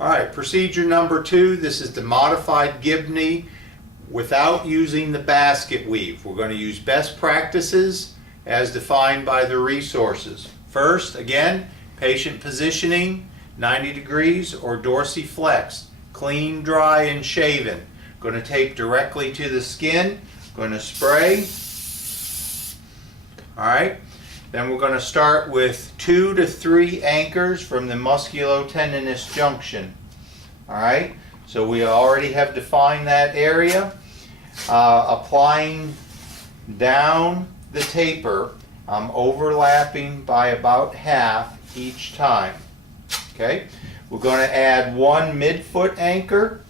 All right, procedure number 2. This is the modified Gibney without using the basket weave. We're going to use best practices as defined by the resources. First, again, patient positioning, 90 degrees or dorsiflex, clean, dry, and shaven. Going to tape directly to the skin, going to spray. All right, then we're going to start with 2 to 3 anchors from the musculotendinous junction. All right, so we already have defined that area. Applying down the taper, I'm overlapping by about half each time. Okay, we're going to add 1 midfoot anchor,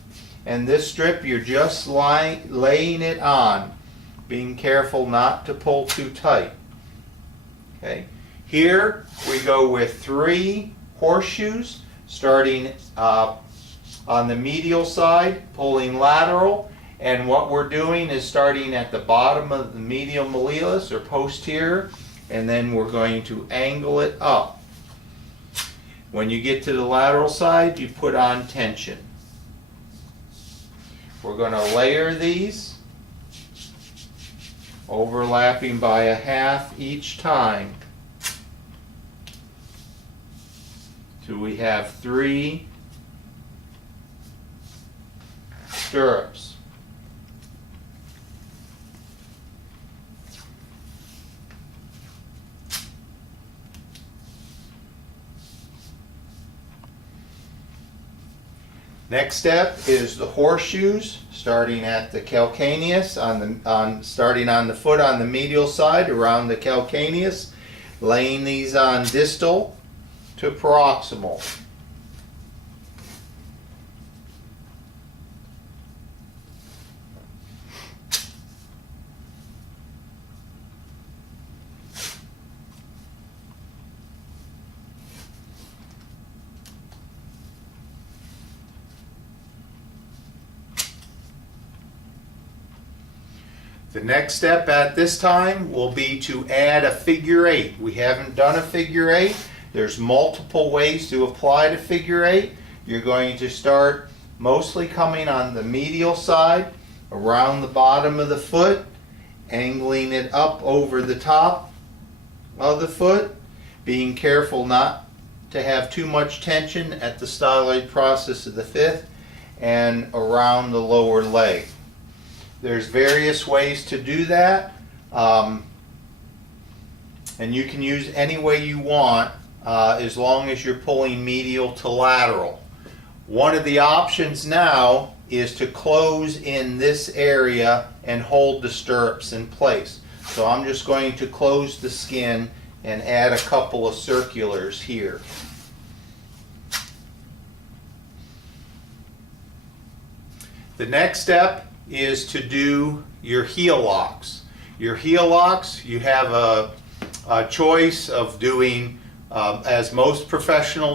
and this strip you're just laying it on, being careful not to pull too tight. Okay, here we go with 3 horseshoes, starting on the medial side, pulling lateral, and what we're doing is starting at the bottom of the medial malleolus or posterior, and then we're going to angle it up. When you get to the lateral side, you put on tension. We're going to layer these, overlapping by a half each time, till we have 3 stirrups. Next step is the horseshoes, starting at the calcaneus, starting on the foot on the medial side around the calcaneus, laying these on distal to proximal. The next step at this time will be to add a figure 8. We haven't done a figure 8. There's multiple ways to apply the figure 8. You're going to start mostly coming on the medial side, around the bottom of the foot, angling it up over the top of the foot, being careful not to have too much tension at the styloid process of the 5th, and around the lower leg. There's various ways to do that, and you can use any way you want as long as you're pulling medial to lateral. One of the options now is to close in this area and hold the stirrups in place. So I'm just going to close the skin and add a couple of circulars here. The next step is to do your heel locks. Your heel locks, you have a choice of doing as most professionals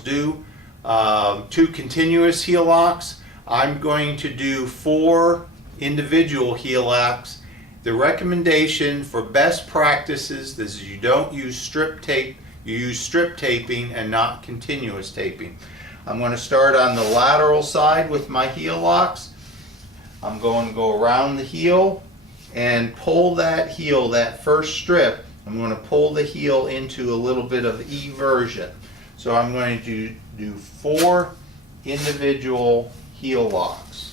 do, 2 continuous heel locks. I'm going to do 4 individual heel locks. The recommendation for best practices is you don't use strip tape, you use strip taping and not continuous taping. I'm going to start on the lateral side with my heel locks. I'm going to go around the heel and pull that heel, that first strip, I'm going to pull the heel into a little bit of eversion. So I'm going to do 4 individual heel locks.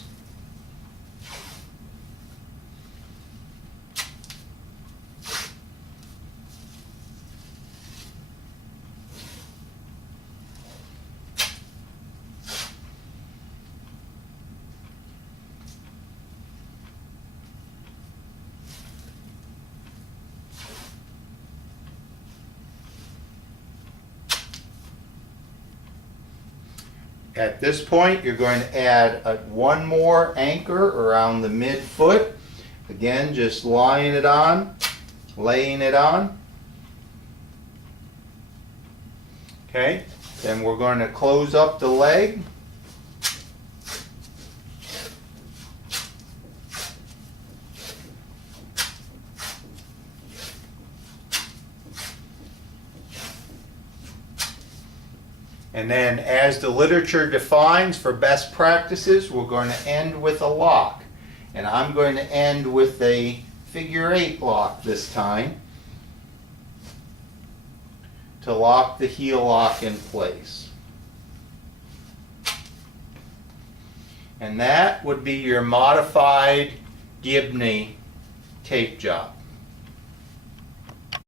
At this point, you're going to add 1 more anchor around the midfoot. Again, just laying it on. Okay, then we're going to close up the leg. And then as the literature defines for best practices, we're going to end with a lock. And I'm going to end with a figure 8 lock this time to lock the heel lock in place. And that would be your modified Gibney tape job.